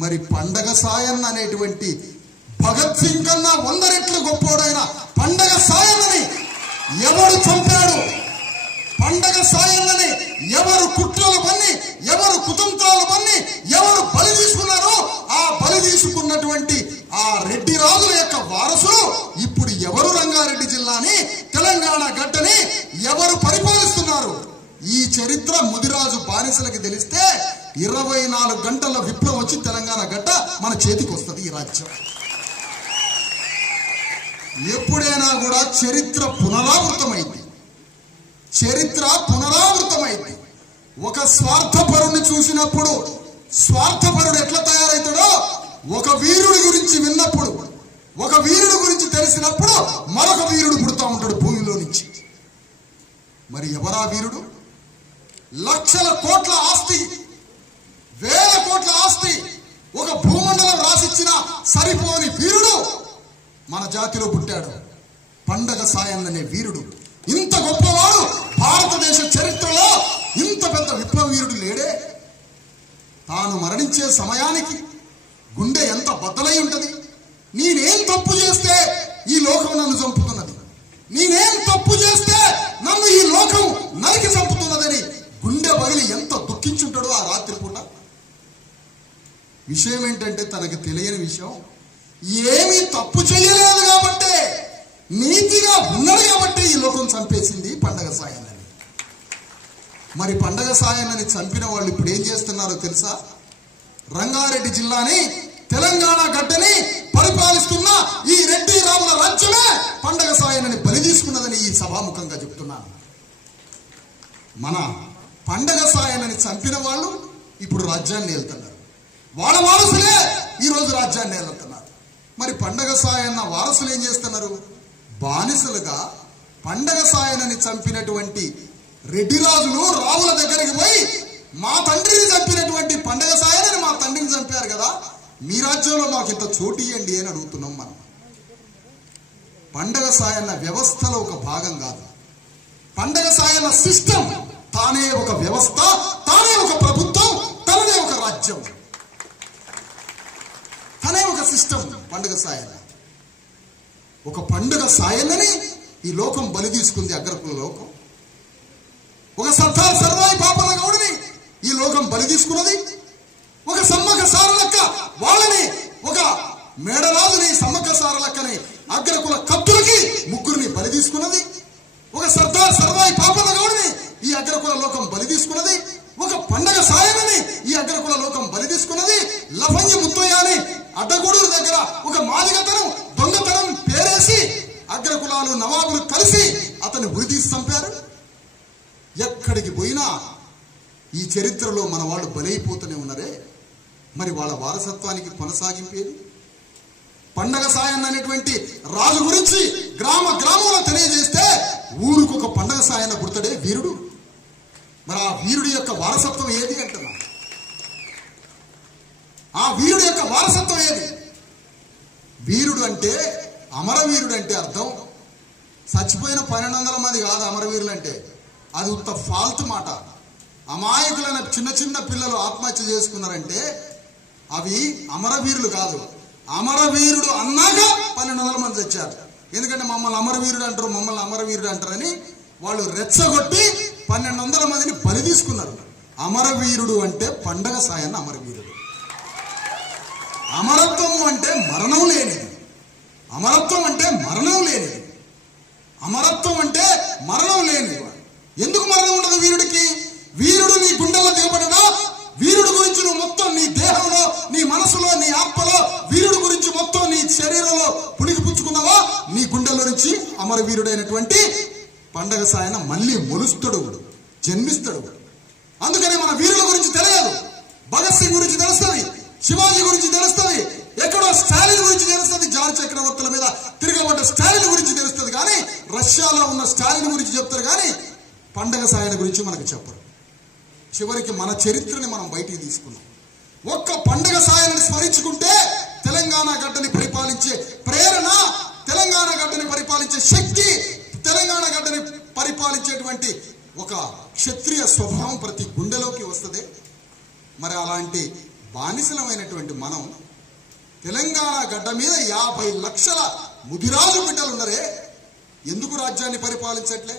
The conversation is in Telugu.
మరి పండగ సాయన్న అనేటువంటి భగత్ సింగ్ కన్నా 100 రెట్లు గొప్పోడైన పండగ సాయన్నని ఎవరు చంపాడు? పండగ సాయన్నని ఎవరు కుట్రలు పన్ని, ఎవరు కుతంత్రాలు పన్ని, ఎవరు బలి తీసుకున్నారో ఆ బలి తీసుకున్నటువంటి ఆ రెడ్డి రాజుల యొక్క వారసులు ఇప్పుడు ఎవరు రంగారెడ్డి జిల్లాని, తెలంగాణ గడ్డని ఎవరు పరిపాలిస్తున్నారు? ఈ చరిత్ర ముదిరాజు బానిసలకి తెలిస్తే 24 గంటల విప్లవం వచ్చి తెలంగాణ గడ్డ మన చేతికి వస్తుంది. ఈ రాజ్యం ఎప్పుడైనా కూడా చరిత్ర పునరావృతమైంది. చరిత్ర పునరావృతమైంది. ఒక స్వార్థపరుని చూసినప్పుడు స్వార్థపరుడు ఎట్లా తయారవుతాడో, ఒక వీరుడి గురించి విన్నప్పుడు, ఒక వీరుడి గురించి తెలిసినప్పుడు మరొక వీరుడు పుడతా ఉంటాడు భూమిలో నుంచి. మరి ఎవరా వీరుడు? లక్షల కోట్ల ఆస్తి, వేల కోట్ల ఆస్తి, ఒక భూమండలం రాసిచ్చిన సరిపోని వీరుడు మన జాతిలో పుట్టాడు. పండగ సాయన్న అనే వీరుడు. ఇంత గొప్పవాడు భారతదేశ చరిత్రలో ఇంత పెద్ద విప్లవ వీరుడు లేడే. తాను మరణించే సమయానికి గుండె ఎంత బద్దలై ఉంటది. నేనేం తప్పు చేస్తే ఈ లోకం నన్ను చంపుతున్నది, నేనేం తప్పు చేస్తే నన్ను ఈ లోకం నరికి చంపుతున్నదని గుండె బగిలి ఎంత దుఃఖించుంటాడో ఆ రాత్రి పూట. విషయం ఏంటంటే తనకి తెలియని విషయం, ఏమీ తప్పు చేయలేదు కాబట్టి, నీతిగా ఉన్నాడు కాబట్టి ఈ లోకం చంపేసింది పండగ సాయన్నని. మరి పండగ సాయన్నని చంపిన వాళ్ళు ఇప్పుడు ఏం చేస్తున్నారో తెలుసా? రంగారెడ్డి జిల్లాని, తెలంగాణ గడ్డని పరిపాలిస్తున్న ఈ రెడ్డి రాముల రాజ్యమే పండగ సాయన్నని బలి తీసుకున్నదని ఈ సభాముఖంగా చెప్తున్నాను. మన పండగ సాయన్నని చంపిన వాళ్ళు ఇప్పుడు రాజ్యాన్ని ఏలుతున్నారు. వాళ్ళ వారసులే ఈరోజు రాజ్యాన్ని ఏలుతున్నారు. మరి పండగ సాయన్న వారసులు ఏం చేస్తున్నారు? బానిసలుగా పండగ సాయన్నని చంపినటువంటి రెడ్డి రాజులు రావుల దగ్గరికి పోయి, మా తండ్రిని చంపినటువంటి పండగ సాయన్నని మా తండ్రిని చంపారు కదా, మీ రాజ్యంలో మాకు ఇంత చోటు ఇవ్వండి అని అడుగుతున్నాం మనం. పండగ సాయన్న వ్యవస్థలో ఒక భాగం కాదు. పండగ సాయన్న సిస్టమ్, తానే ఒక వ్యవస్థ, తానే ఒక ప్రభుత్వం, తననే ఒక రాజ్యం, తనే ఒక సిస్టమ్. పండుగ సాయన్న, ఒక పండుగ సాయన్నని ఈ లోకం బలి తీసుకుంది. అగ్రకుల లోకం ఒక సర్దార్ సర్వాయి పాపన గౌడిని ఈ లోకం బలి తీసుకున్నది. ఒక సమ్మక్క సారలక్క వాళ్ళని, ఒక మేడరాజుని సమ్మక్క సారలక్కని అగ్రకుల కత్తులకి ముగ్గురిని బలి తీసుకున్నది. ఒక సర్దార్ సర్వాయి పాపన గౌడిని ఈ అగ్రకుల లోకం బలి తీసుకున్నది. ఒక పండగ సాయన్నని ఈ అగ్రకుల లోకం బలి తీసుకున్నది. లఫంగి ముత్తయ్యని అడ్డగూడూరు దగ్గర ఒక మాదిగతనం, దొంగతనం పేరేసి అగ్రకులాలు నవాబులు కలిసి అతన్ని ఉరితీసి చంపారు. ఎక్కడికి పోయినా ఈ చరిత్రలో మన వాళ్ళు బలైపోతూనే ఉన్నారే. మరి వాళ్ళ వారసత్వానికి కొనసాగింపేది. పండగ సాయన్న అనేటువంటి రాజు గురించి గ్రామ గ్రామంలో తెలియజేస్తే ఊరికి ఒక పండగ సాయన్న పుడతాడే వీరుడు. మరి ఆ వీరుడి యొక్క వారసత్వం ఏది అంటున్నా? ఆ వీరుడి యొక్క వారసత్వం ఏది? వీరుడు అంటే, అమరవీరుడు అంటే అర్థం చచ్చిపోయిన 1200 మంది కాదు అమరవీరులు అంటే. అది ఉత్త ఫాల్తు మాట. అమాయకులైన చిన్న చిన్న పిల్లలు ఆత్మహత్య చేసుకున్నారంటే అవి అమరవీరులు కాదు. అమరవీరుడు అన్నాక 1200 మంది వచ్చారు. ఎందుకంటే మమ్మల్ని అమరవీరుడు అంటారు, మమ్మల్ని అమరవీరుడు అంటారని వాళ్ళు రెచ్చగొట్టి 1200 మందిని బలి తీసుకున్నారు. అమరవీరుడు అంటే పండగ సాయన్న అమరవీరుడు. అమరత్వం అంటే మరణం లేనిది. అమరత్వం అంటే మరణం లేనిది. అమరత్వం అంటే మరణం లేనిది. ఎందుకు మరణం ఉండదు వీరుడికి? వీరుడు నీ గుండెల్లో దిగబడినా, వీరుడు గురించి నువ్వు మొత్తం నీ దేహంలో, నీ మనసులో, నీ ఆత్మలో వీరుడు గురించి మొత్తం నీ శరీరంలో పుణికి పుచ్చుకున్నావా, నీ గుండెల్లో నుంచి అమరవీరుడైనటువంటి పండగ సాయన మళ్ళీ మొలుస్తాడు, జన్మిస్తాడు. అందుకని మన వీరుల గురించి తెలియదు. భగత్ సింగ్ గురించి తెలుస్తుంది, శివాజీ గురించి తెలుస్తుంది, ఎక్కడో స్టాలిన్ గురించి తెలుస్తుంది, జార్జ్ చక్రవర్తుల మీద తిరగబడ్డ స్టాలిన్ గురించి తెలుస్తుంది. కానీ రష్యాలో ఉన్న స్టాలిన్ గురించి చెప్తారు, కానీ పండగ సాయన గురించి మనకు చెప్పరు. చివరికి మన చరిత్రని మనం బయటికి తీసుకున్నాం. ఒక్క పండగ సాయని స్మరించుకుంటే తెలంగాణ గడ్డని పరిపాలించే ప్రేరణ, తెలంగాణ గడ్డని పరిపాలించే శక్తి, తెలంగాణ గడ్డని పరిపాలించేటువంటి ఒక క్షత్రియ స్వభావం ప్రతి గుండెలోకి వస్తుంది. మరి అలాంటి బానిసలమైనటువంటి మనం తెలంగాణ గడ్డ మీద 50 లక్షల ముదిరాజు బిడ్డలు ఉన్నారే, ఎందుకు రాజ్యాన్ని పరిపాలించట్లే?